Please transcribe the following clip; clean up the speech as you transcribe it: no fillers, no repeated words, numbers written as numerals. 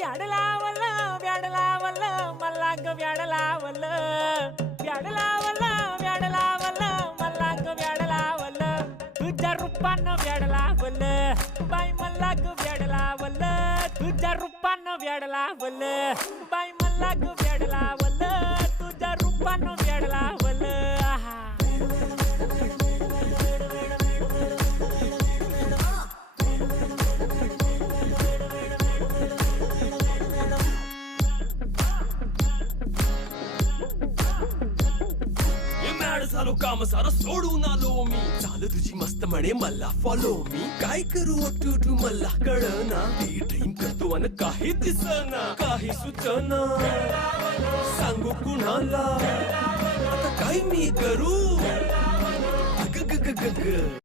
व्याड लावलं व्याड लावलं मला ग व्याड लावलं व्याड लावलं व्याड लावलं मला ग व्याड लावलं तुझ्या रूपानं व्याड लावलं बाई मला ग व्याड लावलं तुझ्या रूपानं व्याड लावलं बाई मला ग व्याड लावलं तुझ्या रूपानं व्याड लावलं आहा झालो काम सारं सोडून आलो मी चाल तुझी मस्त म्हणे मला फॉलो मी काय करू टू मला कळना ती ड्रीम करतो अन काही दिसना काही सुचना सांगू कुणाला आता काय मी करू ग ग ग ग ग